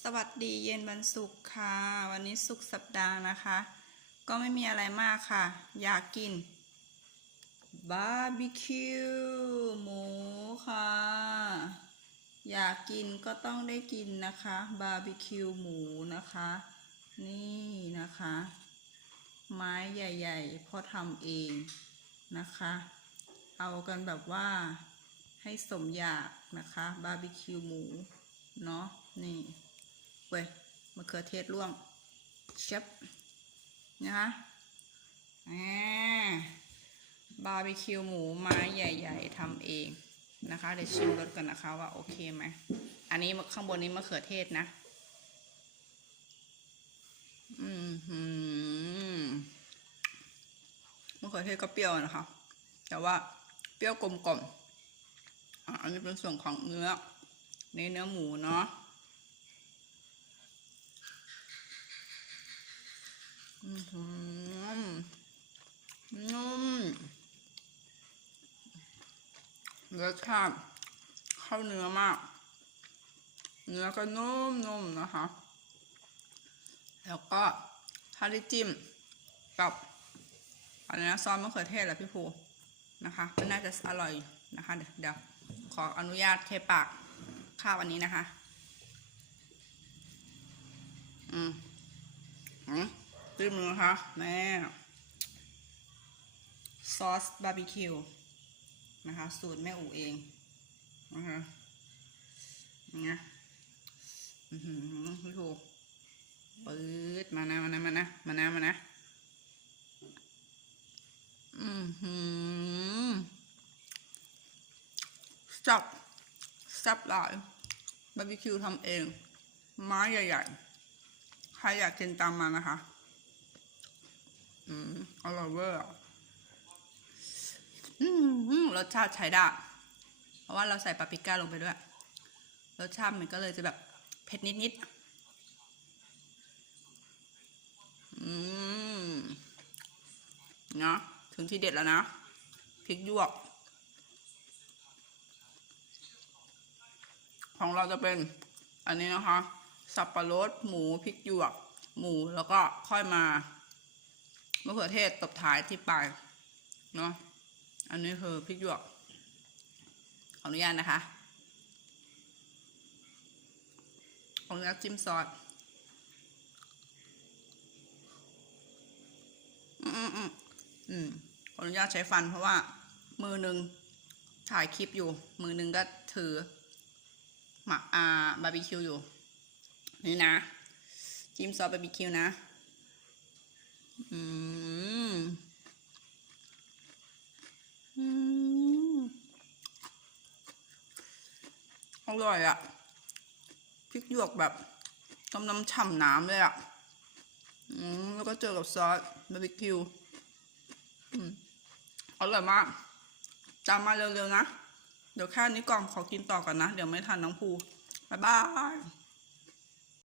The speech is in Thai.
สวัสดีเย็นวันศุกร์ค่ะ วันนี้ศุกร์สัปดาห์นะคะ ก็ไม่มีอะไรมากค่ะ อยากกินบาร์บีคิวหมูค่ะ อยากกินก็ต้องได้กินนะคะบาร์บีคิวหมูนะคะ นี่นะคะ ไม้ใหญ่ๆพ่อทำเองนะคะ เอากันแบบว่าให้สมอยากนะคะบาร์บีคิวหมูเนาะนี่ เว้ยมะเขือเทศร่วงเชฟนะคะอ่าบาร์บีคิวหมูไม้ใหญ่ๆทำเองนะคะ เดี๋ยวชิมรสกันนะคะว่าโอเคไหม อันนี้ข้างบนนี้มะเขือเทศนะ อืมมะเขือเทศก็เปรี้ยวนะคะ แต่ว่าเปรี้ยวกลมกล่อมอันนี้เป็นส่วนของเนื้อในเนื้อหมูเนาะอือหือ นุ่มรสชาติเข้าเนื้อมาก เนื้อก็นุ่มๆนะคะ แล้วก็ถ้าได้จิ้มกับอะไรนะซอสมะเขือเทศแหละพี่ภูนะคะมันน่าจะอร่อยนะคะ เดี๋ยวเดี๋ยวขออนุญาตเทปากข้าวอันนี้นะคะ อือืม จิ้มนะคะแม่ซอสบาร์บีคิวนะคะ สูตรแม่อูเองนะคะเนี่ยอือหือพี่ภูปื๊ดมานะมานะมานะมานะมานะอือหือจับแซ่บหลายบาร์บีคิวทำเอง ไม้ใหญ่ ๆ ใครอยากกินตามมานะคะ อร่อยเวอร์อืมรสชาติใช้ได้ เพราะว่าเราใส่ปาปริก้าลงไปด้วย รสชาติมันก็เลยจะแบบเผ็ดนิดๆ อืม เนาะถึงที่เด็ดแล้วนะ พริกหยวก ของเราจะเป็น อันนี้นะคะ สับปะรดหมูพริกหยวก หมูแล้วก็ค่อยมา มะเขือเทศตบท้ายที่ปลายเนาะอันนี้คือพริกหยวกขออนุญาตนะคะขออนุญาตจิ้มซอสอืมอืมอืมขออนุญาตใช้ฟันเพราะว่า มือหนึ่งถ่ายคลิปอยู่ มือหนึ่งก็ถือ หมักอ่าบาร์บีคิวอยู่ นี่นะ จิ้มซอสบาร์บีคิวนะ อืม อร่อยอะพริกหยวกแบบต้มน้ำฉ่ำน้ำเลยอะอืมแล้วก็เจอกับซอสบาร์บีคิวอืมอร่อยมากตามมาเร็วๆนะ เดี๋ยวแค่นี้ก่อนขอกินต่อก่อนนะ เดี๋ยวไม่ทันน้องภู บ๊ายบาย